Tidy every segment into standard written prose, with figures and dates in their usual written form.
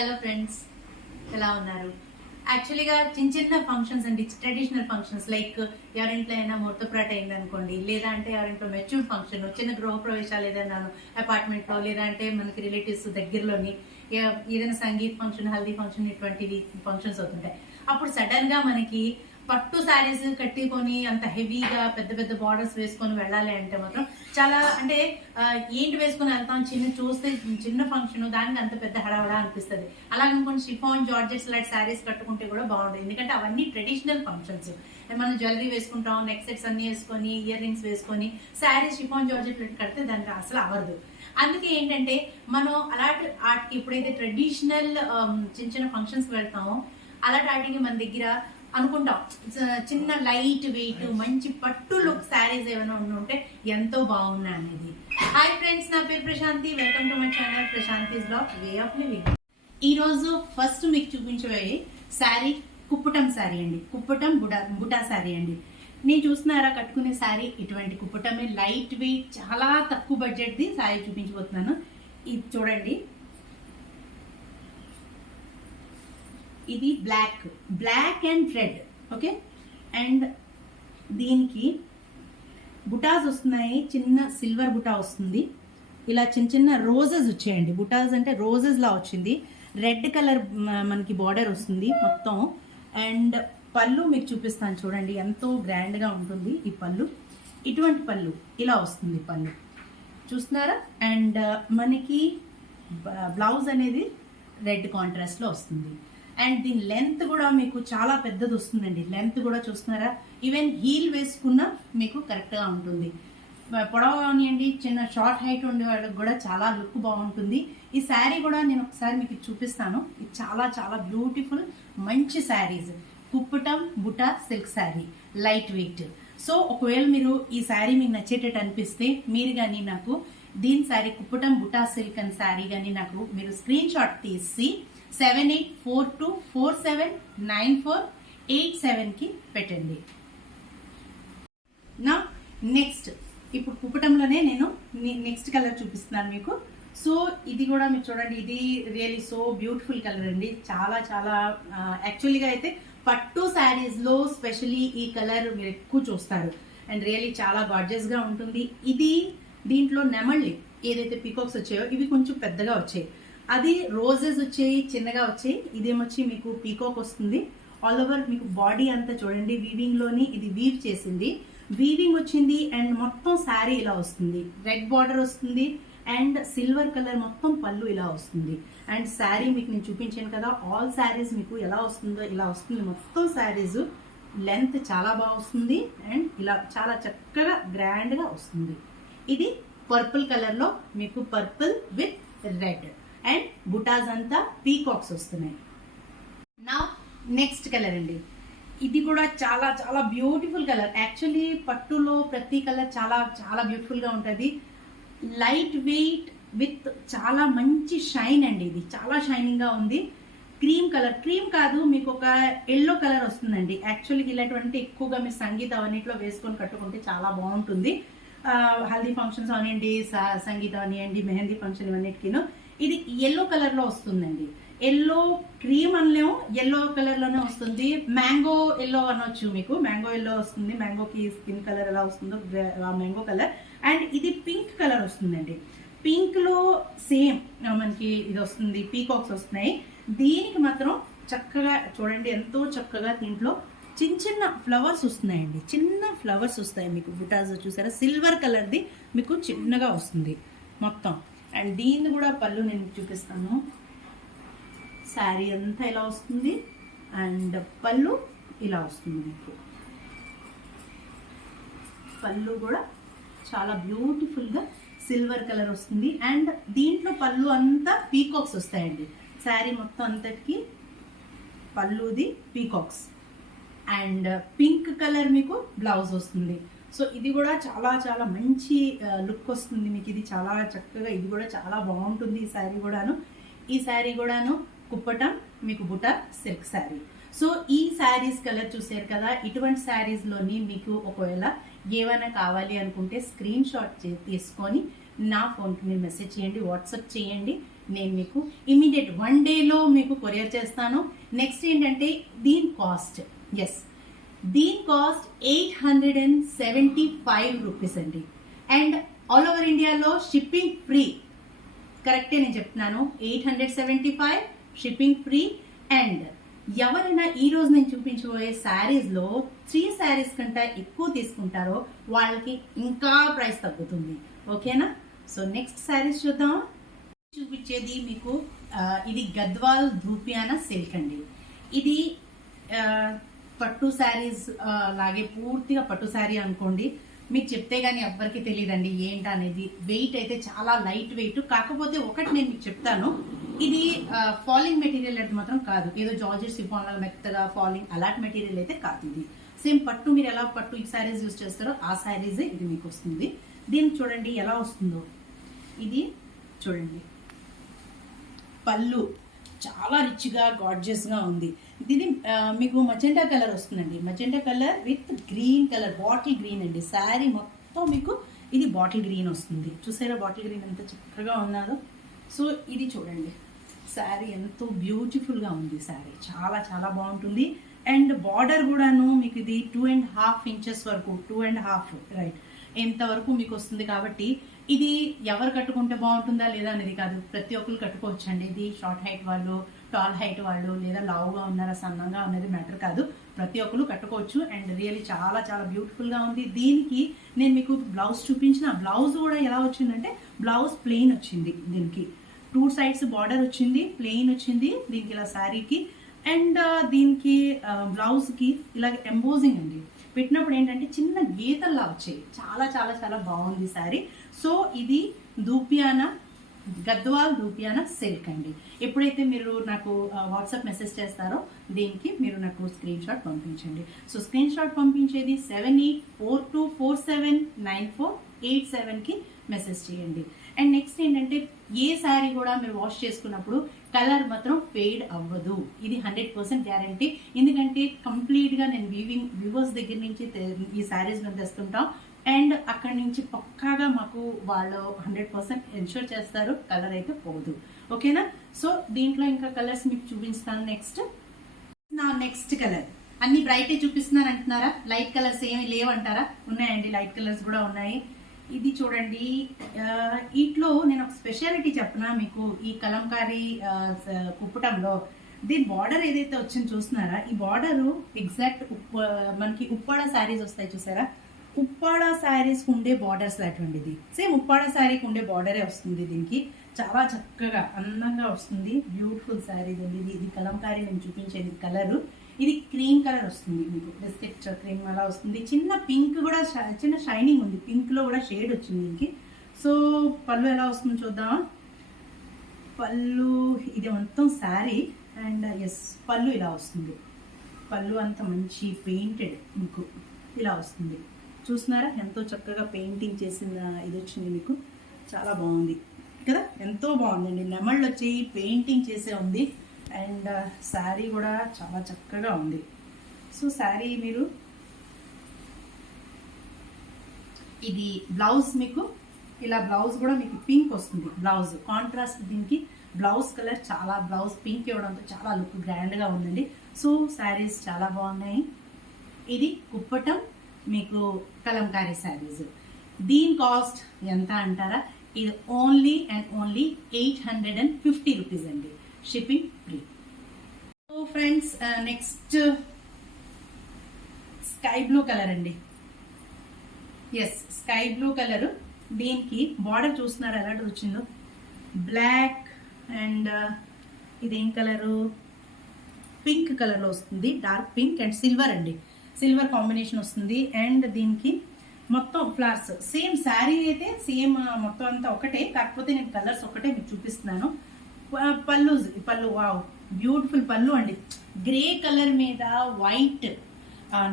Hello friends, ఎలా ఉన్నారు? యాక్చువల్గా చిన్న చిన్న ఫంక్షన్స్ అండి, ట్రెడిషనల్ ఫంక్షన్స్ లైక్ ఎవరింట్లో అయినా ముహూర్తప్రాట్ అయింది అనుకోండి, లేదా అంటే ఎవరింట్లో మెచ్యూర్ ఫంక్షన్, చిన్న గృహ ప్రవేశాలు ఏదైనా అపార్ట్మెంట్లో, లేదా అంటే మనకి రిలేటివ్స్ దగ్గరలోని ఏదైనా సంగీత్ ఫంక్షన్, హల్దీ ఫంక్షన్, ఇటువంటివి ఫంక్షన్స్ అవుతుంటాయి. అప్పుడు సడన్ గా మనకి పట్టు శారీస్ కట్టుకొని అంత హెవీగా పెద్ద పెద్ద బార్డర్స్ వేసుకొని వెళ్ళాలి అంటే మాత్రం చాలా అంటే ఏంటి వేసుకొని వెళ్తాం, చూస్తే చిన్న ఫంక్షన్, దానికి అంత పెద్ద హడావడా అనిపిస్తుంది. అలాగనుకోండి షిఫాన్ జార్జెట్స్ లాంటి శారీస్ కట్టుకుంటే కూడా బాగుంటుంది. ఎందుకంటే అవన్నీ ట్రెడిషనల్ ఫంక్షన్స్. మనం జ్యువెలరీ వేసుకుంటాం, నెక్ సెట్స్ అన్ని వేసుకొని, ఇయర్ రింగ్స్ వేసుకొని శారీస్ షిఫాన్ జార్జెట్ కడితే దానికి అసలు అవ్వదు. అందుకే ఏంటంటే మనం అలాంటి వాటికి ఎప్పుడైతే ట్రెడిషనల్ చిన్న చిన్న ఫంక్షన్స్ వెళ్తామో అలాంటి వాటికి మన దగ్గర అనుకుంటాం చిన్న లైట్ వెయిట్ మంచి పట్టు లుక్ శారీస్ ఏమైనా ఉంటే ఎంతో బాగున్నాయి అనేది. హాయ్ ఫ్రెండ్స్, నా పేరు Prashanti. Welcome to my channel Prashanti's blog way of living. ఈ రోజు ఫస్ట్ మీకు చూపించబోయే శారీ కుప్పటం శారీ అండి. కుప్పటం బుటా శారీ అండి. నేను చూస్తున్నారా కట్టుకునే శారీ ఇటువంటి కుప్పటమే, లైట్ వెయిట్, చాలా తక్కువ బడ్జెట్ ది శారీ చూపించబోతున్నాను. ఇది చూడండి, ఇది black and red. Okay, and దీనికి బుటాస్ వస్తున్నాయి. చిన్న సిల్వర్ బుటా వస్తుంది. ఇలా చిన్న చిన్న రోజెస్ వచ్చాయండి. బుటాస్ అంటే రోజెస్ లా వచ్చింది. రెడ్ కలర్ మనకి బార్డర్ వస్తుంది మొత్తం. అండ్ పళ్ళు మీకు చూపిస్తాను చూడండి, ఎంతో గ్రాండ్ గా ఉంటుంది ఈ పళ్ళు. ఇటువంటి పళ్ళు ఇలా వస్తుంది పళ్ళు, చూస్తున్నారా? అండ్ మనకి బ్లౌజ్ అనేది రెడ్ కాంట్రాస్ట్ లో వస్తుంది. అండ్ దీని లెంత్ కూడా మీకు చాలా పెద్దది వస్తుందండి. లెంత్ కూడా చూస్తున్నారా? ఈవెన్ హీల్ వేసుకున్నా మీకు కరెక్ట్ గా ఉంటుంది. పొడవ కానివ్వండి, చిన్న షార్ట్ హైట్ ఉండే వాళ్ళకి కూడా చాలా లుక్ బాగుంటుంది. ఈ శారీ కూడా నేను ఒకసారి మీకు చూపిస్తాను. ఇది చాలా చాలా బ్యూటిఫుల్ మంచి శారీస్. కుప్పటం బుటా silk sari, light weight. So ఒకవేళ మీరు ఈ శారీ మీకు నచ్చేటట్టు అనిపిస్తే మీరు కానీ నాకు దీని శారీ కుప్పటం బుటా సిల్క్ అని శారీ కానీ నాకు మీరు స్క్రీన్ షాట్ తీసి 7842479487 కి పెట్టండి. నా నెక్స్ట్ ఇప్పుడు కుప్పటంలోనే నేను నెక్స్ట్ కలర్ చూపిస్తున్నాను మీకు. సో ఇది కూడా మీరు చూడండి, ఇది రియలీ సో బ్యూటిఫుల్ కలర్ అండి. చాలా చాలా యాక్చువల్గా అయితే పట్టు శారీస్ లో స్పెషలీ ఈ కలర్ మీరు ఎక్కువ చూస్తారు. అండ్ రియలీ చాలా గార్జియస్ గా ఉంటుంది. ఇది దీంట్లో నెమళ్ళి ఏదైతే పీకాక్స్ వచ్చాయో ఇవి కొంచెం పెద్దగా వచ్చాయి. అది రోజెస్ వచ్చాయి, చిన్నగా వచ్చాయి. ఇదేమొచ్చి మీకు పీకాక్ వస్తుంది. ఆల్ ఓవర్ మీకు బాడీ అంతా చూడండి, వీవింగ్ లోని ఇది వీవ్ చేసింది, వీవింగ్ వచ్చింది. అండ్ మొత్తం శారీ ఇలా వస్తుంది. రెడ్ బార్డర్ వస్తుంది అండ్ సిల్వర్ కలర్ మొత్తం పళ్ళు ఇలా వస్తుంది. అండ్ శారీ మీకు నేను చూపించాను కదా, ఆల్ శారీస్ మీకు ఎలా వస్తుందో ఇలా వస్తుంది. మొత్తం శారీస్ లెంత్ చాలా బాగా వస్తుంది అండ్ ఇలా చాలా చక్కగా గ్రాండ్ గా వస్తుంది. ఇది పర్పుల్ కలర్ లో మీకు పర్పుల్ విత్ రెడ్ అండ్ బుటాస్ అంతా పీకాక్స్ వస్తున్నాయి. నా నెక్స్ట్ కలర్ అండి. ఇది కూడా చాలా చాలా బ్యూటిఫుల్ కలర్. యాక్చువల్లీ పట్టులో ప్రతి కలర్ చాలా చాలా బ్యూటిఫుల్ గా ఉంటుంది. లైట్ వెయిట్ విత్ చాలా మంచి షైన్ అండి. ఇది చాలా షైనింగ్ గా ఉంది. క్రీమ్ కలర్, క్రీమ్ కాదు మీకు ఒక ఎల్లో కలర్ వస్తుందండి. యాక్చువల్లీ ఇలాంటి ఎక్కువగా మీరు సంగీతం అవన్నిట్లో వేసుకొని కట్టుకుంటే చాలా బాగుంటుంది. హల్దీ ఫంక్షన్స్ అవనండి, సంగీతం అవనివ్వండి, మెహందీ ఫంక్షన్ ఇవన్నిటికీను. ఇది ఎల్లో కలర్ లో వస్తుందండి. ఎల్లో క్రీమ్ అనలేము, ఎల్లో కలర్ లోనే వస్తుంది. మ్యాంగో ఎల్లో అనొచ్చు, మీకు మ్యాంగో ఎల్లో వస్తుంది. మ్యాంగోకి స్కిన్ కలర్ ఎలా వస్తుందో మ్యాంగో కలర్. అండ్ ఇది పింక్ కలర్ వస్తుందండి. పింక్ లో సేమ్ మనకి ఇది వస్తుంది, పీకాక్స్ వస్తున్నాయి. దీనికి మాత్రం చక్కగా చూడండి, ఎంతో చక్కగా దీంట్లో చిన్న చిన్న ఫ్లవర్స్ వస్తున్నాయండి. చిన్న ఫ్లవర్స్ వస్తాయి మీకు. బుటాస్ చూసారా, సిల్వర్ కలర్ది మీకు చిన్నగా వస్తుంది మొత్తం. అండ్ దీన్ని కూడా పళ్ళు నేను చూపిస్తాను. శారీ అంతా ఇలా వస్తుంది అండ్ పళ్ళు ఇలా వస్తుంది మీకు. పళ్ళు కూడా చాలా బ్యూటిఫుల్గా సిల్వర్ కలర్ వస్తుంది. అండ్ దీంట్లో పళ్ళు అంతా పీకాక్స్ వస్తాయండి. శారీ మొత్తం అంతటికి పళ్ళుది పీకాక్స్ అండ్ పింక్ కలర్ మీకు బ్లౌజ్ వస్తుంది. సో ఇది కూడా చాలా చాలా మంచి లుక్ వస్తుంది మీకు. ఇది చాలా చక్కగా, ఇది కూడా చాలా బాగుంటుంది. ఈ శారీ కూడాను కుప్పటం మీకు బుటా సిల్క్ శారీ. సో ఈ శారీస్ కలర్ చూసారు కదా, ఇటువంటి శారీస్ లోని మీకు ఒకవేళ ఏమైనా కావాలి అనుకుంటే స్క్రీన్ షాట్ తీసుకొని నా ఫోన్కి మీరు మెసేజ్ చేయండి, వాట్సాప్ చేయండి. నేను మీకు ఇమీడియట్ 1 డేలో మీకు కొరియర్ చేస్తాను. నెక్స్ట్ ఏంటంటే దీని కాస్ట్, దీని కాస్ట్ 875 రూపీస్ అండి. అండ్ ఆల్ ఓవర్ ఇండియాలో షిప్పింగ్ ఫ్రీ. కరెక్టే నేను చెప్తున్నాను, 875 షిప్పింగ్ ఫ్రీ. అండ్ ఎవరైనా ఈ రోజు నేను చూపించబోయే శారీస్లో 3 శారీస్ కంటే ఎక్కువ తీసుకుంటారో వాళ్ళకి ఇంకా ప్రైస్ తగ్గుతుంది. ఓకేనా? సో నెక్స్ట్ శారీస్ చూద్దాం. చూపించేది మీకు ఇది గద్వాల్ ధూపియానా సిల్క్ అండి. ఇది పట్టు శారీస్ లాగే పూర్తిగా పట్టు శారీ అనుకోండి. మీకు చెప్తే గానీ ఎవ్వరికి తెలియదండి ఏంటనేది. వెయిట్ అయితే చాలా లైట్ వెయిట్. కాకపోతే ఒకటి నేను మీకు చెప్తాను, ఇది ఫాలింగ్ మెటీరియల్ అయితే మాత్రం కాదు. ఏదో జార్జెట్ సిఫాన్ లాగా మెత్తగా ఫాలింగ్ అలాంటి మెటీరియల్ అయితే కాదు. ఇది సేమ్ పట్టు, మీరు ఎలా పట్టు ఈ శారీస్ యూజ్ చేస్తారో ఆ శారీసే ఇది మీకు వస్తుంది. దీన్ని చూడండి ఎలా వస్తుందో. ఇది చూడండి, పళ్ళు చాలా రిచ్గా గార్జియస్గా ఉంది. ఇది మీకు మజెంటా కలర్ వస్తుందండి. Magenta colour with green colour, bottle green అండి. శారీ మొత్తం మీకు ఇది బాటిల్ గ్రీన్ వస్తుంది. చూసారా బాటిల్ గ్రీన్ ఎంత చక్కగా ఉన్నదో. సో ఇది చూడండి, శారీ ఎంతో బ్యూటిఫుల్గా ఉంది. శారీ చాలా చాలా బాగుంటుంది. అండ్ బార్డర్ కూడాను మీకు ఇది 2.5 ఇంచెస్ వరకు, 2.5 రైట్ ఎంతవరకు మీకు వస్తుంది. కాబట్టి ఇది ఎవరు కట్టుకుంటే బాగుంటుందా లేదా అనేది కాదు, ప్రతి ఒక్కరు కట్టుకోవచ్చు అండి. ఇది షార్ట్ హైట్ వాళ్ళు, టాల్ హైట్ వాళ్ళు, లేదా లావుగా ఉన్నారా సన్నంగా ఉన్నది మ్యాటర్ కాదు, ప్రతి ఒక్కరు కట్టుకోవచ్చు. అండ్ రియల్లీ చాలా చాలా బ్యూటిఫుల్గా ఉంది. దీనికి నేను మీకు బ్లౌజ్ చూపించిన, బ్లౌజ్ కూడా ఎలా వచ్చిందంటే బ్లౌజ్ ప్లెయిన్ వచ్చింది. దీనికి 2 సైడ్స్ బార్డర్ వచ్చింది, ప్లెయిన్ వచ్చింది దీనికి ఇలా శారీకి. అండ్ దీనికి బ్లౌజ్కి ఇలాగ ఎంబోజింగ్ అండి పెట్టినప్పుడు ఏంటంటే చిన్న గీతల్లా వచ్చాయి. చాలా చాలా చాలా బాగుంది శారీ. సో ఇది ధూపియానా, గద్వాల్ ధూపియానా సిల్క్ అండి. ఎప్పుడైతే మీరు నాకు వాట్సాప్ మెసేజ్ చేస్తారో దీనికి మీరు నాకు స్క్రీన్ షాట్ పంపించండి. సో స్క్రీన్ షాట్ పంపించేది 7842479487కి మెసేజ్ చేయండి. అండ్ నెక్స్ట్ ఏంటంటే ఏ శారీ కూడా మీరు వాష్ చేసుకున్నప్పుడు కలర్ మాత్రం ఫేడ్ అవ్వదు. ఇది 100% గ్యారంటీ. ఎందుకంటే కంప్లీట్గా నేను వివర్స్ దగ్గర నుంచి ఈ శారీస్ మేము తెస్తుంటాం. అండ్ అక్కడి నుంచి పక్కాగా మాకు వాళ్ళు 100% ఎన్షూర్ చేస్తారు కలర్ అయితే పోదు. ఓకేనా? సో దీంట్లో ఇంకా కలర్స్ మీకు చూపిస్తాను. నెక్స్ట్ కలర్ అన్ని బ్రైట్ చూపిస్తున్నాను అంటున్నారా? లైట్ కలర్స్ ఏమి లేవంటారా? ఉన్నాయండి, లైట్ కలర్స్ కూడా ఉన్నాయి. ఇది చూడండి, వీటిలో నేను ఒక స్పెషాలిటీ చెప్పనా మీకు. ఈ కలంకారీ కుప్పటంలో దీని బార్డర్ ఏదైతే వచ్చింది చూస్తున్నారా, ఈ బార్డర్ ఎగ్జాక్ట్ మనకి ఉప్పాడ శారీస్ వస్తాయి చూసారా, ఉప్పాడ శారీస్ ఉండే బార్డర్స్ అటువంటిది. సేమ్ ఉప్పాడ శారీకి ఉండే బార్డరే వస్తుంది. దీనికి చాలా చక్కగా అందంగా వస్తుంది. బ్యూటిఫుల్ శారీ ఇది కలంకారీ నేను చూపించేది కలరు. ఇది క్రీమ్ కలర్ వస్తుంది మీకు, బిస్కెట్ క్రీమ్ అలా వస్తుంది. చిన్న పింక్ కూడా, చిన్న షైనింగ్ ఉంది, పింక్ లో కూడా షేడ్ వచ్చింది దీనికి. సో పళ్ళు ఎలా వస్తుందో చూద్దాం. పళ్ళు ఇది మొత్తం శారీ. అండ్ పళ్ళు ఇలా వస్తుంది. పళ్ళు అంత మంచి పెయింటెడ్ మీకు ఇలా వస్తుంది. చూస్తున్నారా ఎంతో చక్కగా పెయింటింగ్ చేసిన ఇది వచ్చింది మీకు. చాలా బాగుంది కదా, ఎంతో బాగుందండి. నెమళ్ళు వచ్చి పెయింటింగ్ చేసే ఉంది. అండ్ శారీ కూడా చాలా చక్కగా ఉంది. సో శారీ మీరు ఇది బ్లౌజ్ మీకు ఇలా, బ్లౌజ్ కూడా మీకు పింక్ వస్తుంది. బ్లౌజ్ కాంట్రాస్ట్ దీనికి బ్లౌజ్ కలర్ చాలా, బ్లౌజ్ పింక్ ఇవ్వడంతో చాలా లుక్ గ్రాండ్గా ఉందండి. సో శారీస్ చాలా బాగున్నాయి. ఇది కుప్పటం మీకు కలంకారీ శారీస్. దీని కాస్ట్ ఎంత అంటారా? ఇది ఓన్లీ అండ్ ఓన్లీ 850 రూపీస్ అండి, shipping free. So friends next sky blue colour అండి. Sky blue colour. దీనికి బార్డర్ చూస్తున్నారా ఎలాంటి వచ్చిందో, బ్లాక్ అండ్ ఇదేం కలరు, పింక్ కలర్లో వస్తుంది. డార్క్ పింక్ అండ్ సిల్వర్ అండి, సిల్వర్ కాంబినేషన్ వస్తుంది. అండ్ దీనికి మొత్తం ఫ్లవర్స్ సేమ్ శారీ అయితే సేమ్ మొత్తం అంతా ఒకటే, కాకపోతే నేను కలర్స్ ఒకటే మీకు చూపిస్తున్నాను. పళ్ళు వావ్ బ్యూటిఫుల్ పళ్ళు అండి. గ్రే కలర్ మీద వైట్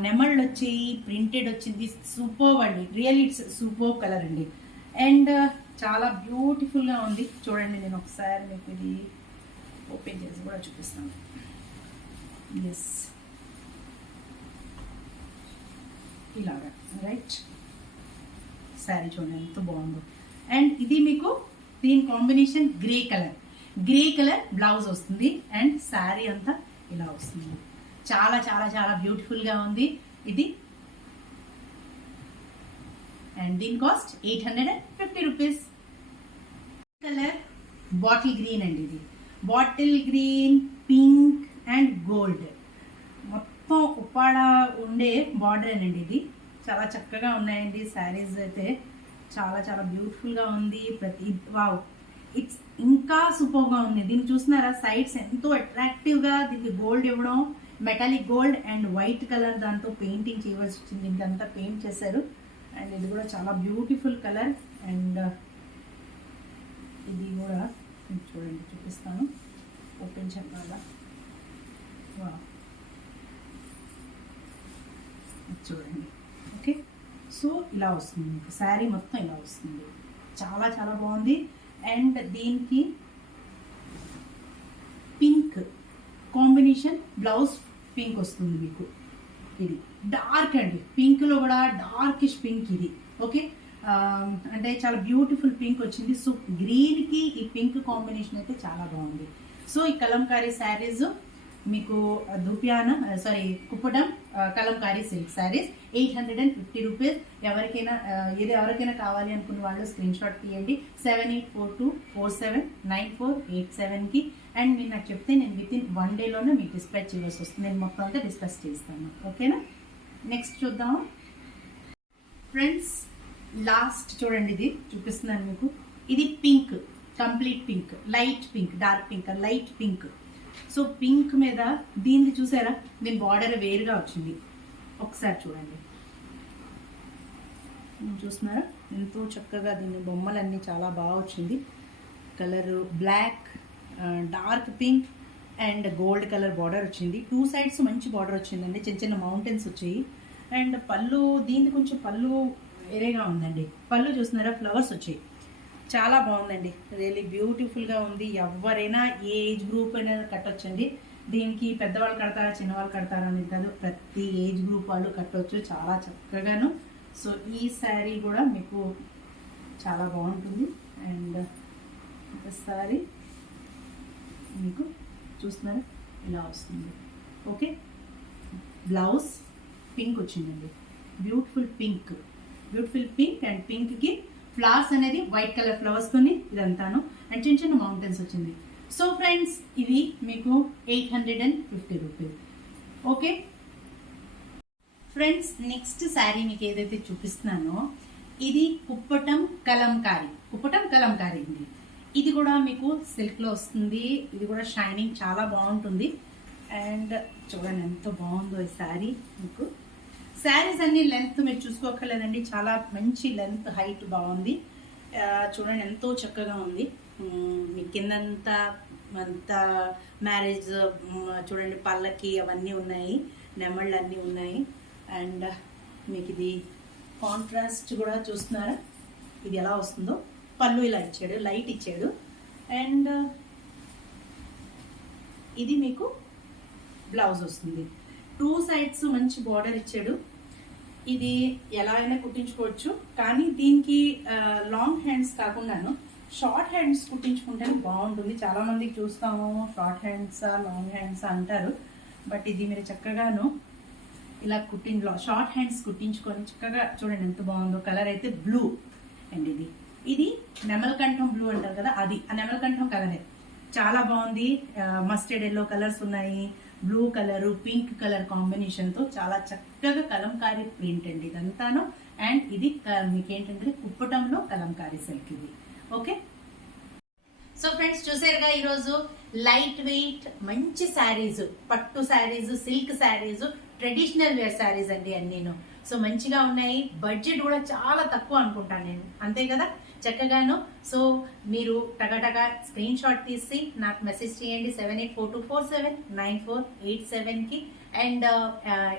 నెమళ్ళు వచ్చి ప్రింటెడ్ వచ్చింది. సూపర్ అండి, రియల్ ఇట్స్ సూపర్ కలర్ అండి. అండ్ చాలా బ్యూటిఫుల్గా ఉంది. చూడండి నేను ఒకసారి మీకు ఇది ఓపెన్ చేసి కూడా చూపిస్తాను. ఇలాగా రైట్ శారీ చూడండి ఎంత బాగుందో. అండ్ ఇది మీకు దీని కాంబినేషన్ గ్రే కలర్ బ్లౌజ్ వస్తుంది అండ్ శారీ అంతా ఇలా వస్తుంది. చాలా చాలా చాలా బ్యూటిఫుల్ గా ఉంది ఇది. అండ్ దీని cost 850 rupees. Colour bottle green అండి, ఇది bottle green, pink and gold మొత్తం ఉప్పాడ ఉండే బార్డర్ అండి. ఇది చాలా చక్కగా ఉన్నాయండి శారీస్ అయితే. చాలా చాలా బ్యూటిఫుల్ గా ఉంది. ప్రతి వావ్, ఇట్స్ ఇంకా సూపర్ గా ఉంది. దీన్ని చూస్తున్నారా, సైడ్స్ ఎంతో అట్రాక్టివ్ గా దీనికి గోల్డ్ ఇవ్వడం, metallic gold and white colour దాంతో పెయింటింగ్ చేయవలసి వచ్చింది. దీనికి అంతా పెయింట్ చేశారు. అండ్ ఇది కూడా చాలా బ్యూటిఫుల్ కలర్. అండ్ ఇది కూడా చూడండి, చూపిస్తాను, ఓపెన్ చెప్పాలా. చూడండి, ఓకే. సో ఇలా వస్తుంది మీకు శారీ మొత్తం ఇలా వస్తుంది. చాలా చాలా బాగుంది. అండ్ దీనికి పింక్ కాంబినేషన్ బ్లౌజ్ పింక్ వస్తుంది మీకు. ఇది డార్క్ అండి, పింక్ లో కూడా డార్కిష్ పింక్ ఇది, ఓకే. అంటే చాలా బ్యూటిఫుల్ పింక్ వచ్చింది. సో గ్రీన్ కి ఈ పింక్ కాంబినేషన్ అయితే చాలా బాగుంది. సో ఈ కలంకారీ శారీస్ మీకు కుప్పటం కలంకారీ సిల్క్ శారీస్ 850 రూపీస్. ఎవరికైనా కావాలి అనుకున్న వాళ్ళు స్క్రీన్ షాట్ తీయండి 7842479487 కి. అండ్ మీరు నాకు చెప్తే నేను విత్ ఇన్ 1 డేలోనే మీకు డిస్పాచ్ చేయాల్సి వస్తుంది. నేను మొత్తం అంతా డిస్కస్ చేస్తాను, ఓకేనా. నెక్స్ట్ చూద్దాం ఫ్రెండ్స్. లాస్ట్ చూడండి, ఇది చూపిస్తున్నాను మీకు. ఇది pink, complete pink, light pink, dark pink, light pink. So pink మీద దీన్ని చూసారా, దీని బార్డర్ వేరుగా వచ్చింది. ఒకసారి చూడండి, చూస్తున్నారా ఎంతో చక్కగా దీని బొమ్మలన్నీ చాలా బాగా వచ్చింది. Colour black, dark pink and gold colour border వచ్చింది. 2 సైడ్స్ మంచి బార్డర్ వచ్చిందండి, చిన్న చిన్న మౌంటైన్స్ వచ్చాయి. అండ్ పళ్ళు, దీనికి కొంచెం పళ్ళు వేరేగా ఉందండి. పళ్ళు చూస్తున్నారా, ఫ్లవర్స్ వచ్చాయి. చాలా బాగుందండి, రియల్లీ బ్యూటిఫుల్గా ఉంది. ఎవరైనా ఏ ఏజ్ గ్రూప్ అయినా కట్టొచ్చండి. దీనికి పెద్దవాళ్ళు కడతారా చిన్నవాళ్ళు కడతారా అనేది కాదు, ప్రతి ఏజ్ గ్రూప్ వాళ్ళు కట్టవచ్చు చాలా చక్కగాను. సో ఈ శారీ కూడా మీకు చాలా బాగుంటుంది. అండ్ ఒకసారి మీకు చూస్తున్నారా ఇలా వస్తుంది, ఓకే. బ్లౌజ్ పింక్ వచ్చిందండి, బ్యూటిఫుల్ పింక్ అండ్ పింక్ కి ఫ్లవర్స్ అనేది వైట్ కలర్ ఫ్లవర్స్ తోని ఇదంతాను అండ్ చిన్న చిన్న మౌంటైన్స్ వచ్చింది. సో ఫ్రెండ్స్ ఇది మీకు 850 rupees, okay. Friends next sari మీకు ఏదైతే చూపిస్తున్నానో ఇది కుప్పటం కలంకారీ ఉంది. ఇది కూడా మీకు సిల్క్ లో వస్తుంది. ఇది కూడా షైనింగ్ చాలా బాగుంటుంది. అండ్ చూడండి ఎంత బాగుందో ఈ శారీ మీకు. శారీస్ అన్ని లెంత్ మీరు చూసుకోకర్లేదండి, చాలా మంచి లెంత్ హైట్ బాగుంది. చూడండి ఎంతో చక్కగా ఉంది. మీ కిందంతా అంతా మ్యారేజ్ చూడండి, పళ్ళకి అవన్నీ ఉన్నాయి, నెమళ్ళు అన్నీ ఉన్నాయి. అండ్ మీకు ఇది కాంట్రాస్ట్ కూడా చూస్తున్నారా, ఇది ఎలా వస్తుందో. పళ్ళు ఇలా ఇచ్చాడు, లైట్ ఇచ్చాడు. అండ్ ఇది మీకు బ్లౌజ్ వస్తుంది. 2 సైడ్స్ మంచి బార్డర్ ఇచ్చాడు. ఇది ఎలా అయినా కుట్టించుకోవచ్చు, కానీ దీనికి లాంగ్ హ్యాండ్స్ కాకుండాను షార్ట్ హ్యాండ్స్ కుట్టించుకుంటేనే బాగుంటుంది. చాలా మందికి చూస్తాము షార్ట్ హ్యాండ్స్ లాంగ్ హ్యాండ్స్ అంటారు, బట్ ఇది మీరు చక్కగాను ఇలా షార్ట్ హ్యాండ్స్ కుట్టించుకొని చక్కగా చూడండి ఎంత బాగుందో. కలర్ అయితే బ్లూ అండ్ ఇది నెమలకంఠం బ్లూ అంటారు కదా, అది ఆ నెమలకంఠం కలరే. చాలా బాగుంది. మస్టర్డ్ ఎల్లో కలర్స్ ఉన్నాయి, blue colour, pink colour combination తో చాలా చక్కగా కలంకారీ ప్రింట్ అండి ఇదంతాను. అండ్ ఇది మీకు ఏంటంటే కుప్పటంలో కలంకారీ సిల్క్ ఇది, ఓకే. సో ఫ్రెండ్స్ చూసారుగా ఈరోజు లైట్ వెయిట్ మంచి శారీస్, పట్టు saris, silk saris, traditional wear saris అండి అన్నీను. సో మంచిగా ఉన్నాయి. బడ్జెట్ కూడా చాలా తక్కువ అనుకుంటాను నేను, అంతే కదా, చక్కగాను. సో మీరు టగటగా స్క్రీన్ షాట్ తీసి నాకు మెసేజ్ చేయండి 7842479487 కి. అండ్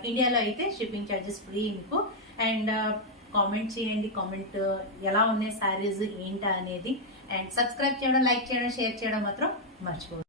ఇండియాలో అయితే షిప్పింగ్ ఛార్జెస్ ఫ్రీ మీకు. అండ్ కామెంట్ చేయండి, కామెంట్ ఎలా ఉన్నాయి శారీస్ ఏంటా అనేది. అండ్ సబ్స్క్రైబ్ చేయడం, లైక్ చేయడం, షేర్ చేయడం మాత్రం మర్చిపోవద్దు.